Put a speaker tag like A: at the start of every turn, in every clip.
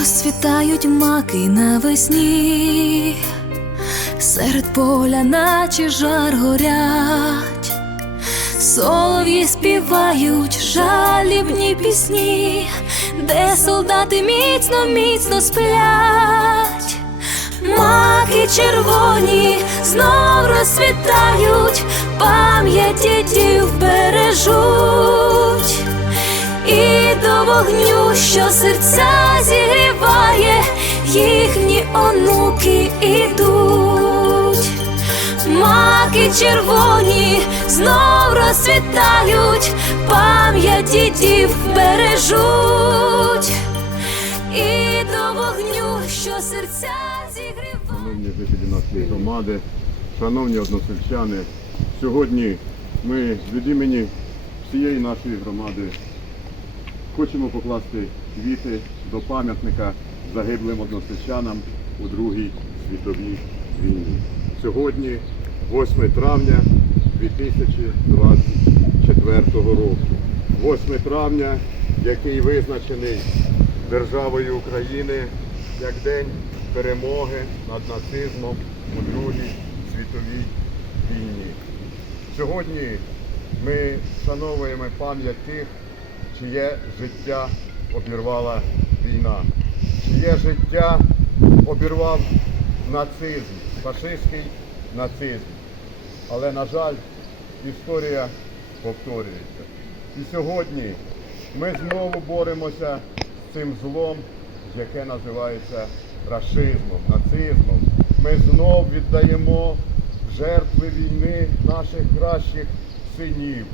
A: Розцвітають маки навесні, серед поля, наче жар горять, солов'ї співають жалібні пісні, де солдати міцно, міцно сплять, маки червоні знов розцвітають, пам'ять дідів бережуть. І до вогню, що серця зігріває, їхні онуки ідуть. Маки червоні знов розцвітають, пам'ять дідів бережуть. І до вогню, що серця зігріває.
B: Шановні жителі нашої громади, шановні односельчани, сьогодні ми від імені всієї нашої громади хочемо покласти квіти до пам'ятника загиблим односельчанам у Другій світовій війні. Сьогодні 8 травня 2024 року. 8 травня, який визначений державою України як День перемоги над нацизмом у Другій світовій війні. Сьогодні ми вшановуємо пам'ять тих, чиє життя обірвала війна, чиє життя обірвав нацизм, фашистський нацизм. Але, на жаль, історія повторюється. І сьогодні ми знову боремося з цим злом, яке називається рашизмом, нацизмом. Ми знов віддаємо жертви війни наших кращих синів,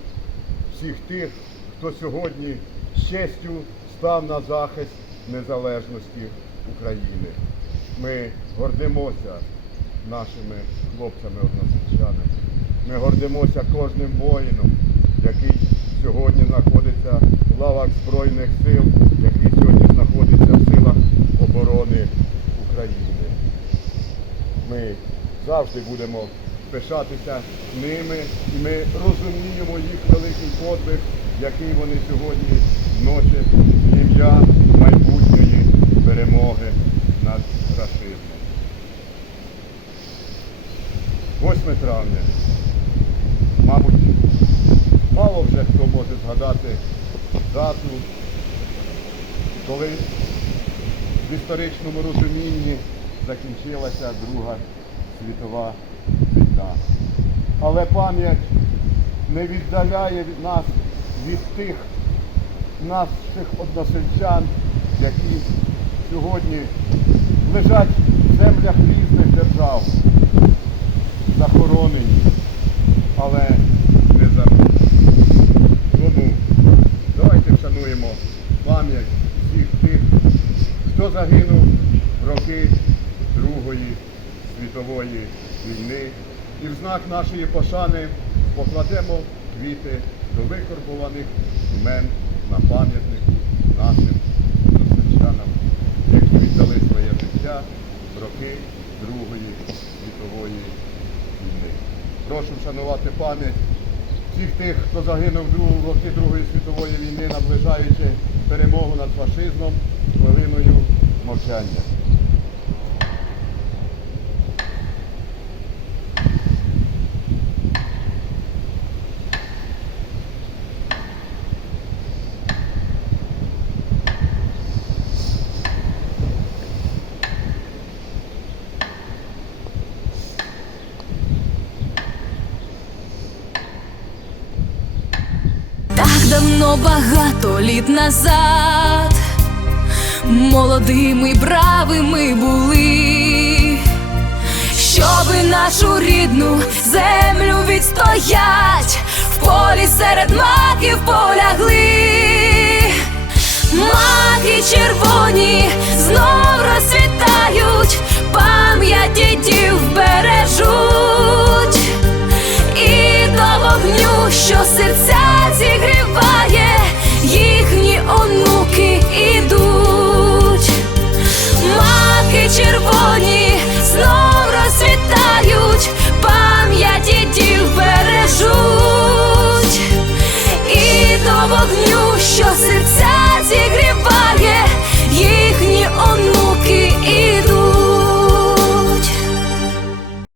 B: всіх тих, хто сьогодні з честю став на захист незалежності України. Ми гордимося нашими хлопцями односельчанами. Ми гордимося кожним воїном, який сьогодні знаходиться в лавах Збройних сил, який сьогодні знаходиться в силах оборони України. Ми завжди будемо пишатися ними, і ми розуміємо їх великий подвиг, який вони сьогодні носять ім'я майбутньої перемоги над расизмом. 8 травня. Мабуть, мало вже хто може згадати дату, коли в історичному розумінні закінчилася Друга світова війна. Але пам'ять не віддаляє від нас від тих наших односельчан, які сьогодні лежать в землях різних держав, захоронені, але не забуті. Тому давайте вшануємо пам'ять всіх тих, хто загинув в роки Другої світової війни. І в знак нашої пошани покладемо квіти до викорбуваних імен на пам'ятнику нашим односельчанам, які віддали своє життя в роки Другої світової війни. Прошу вшанувати пам'ять всіх тих, хто загинув в роки Другої світової війни, наближаючи перемогу над фашизмом хвилиною мовчання.
A: Давно багато літ назад, молодими бравими були, щоби нашу рідну землю відстоять, в полі серед маків полягли,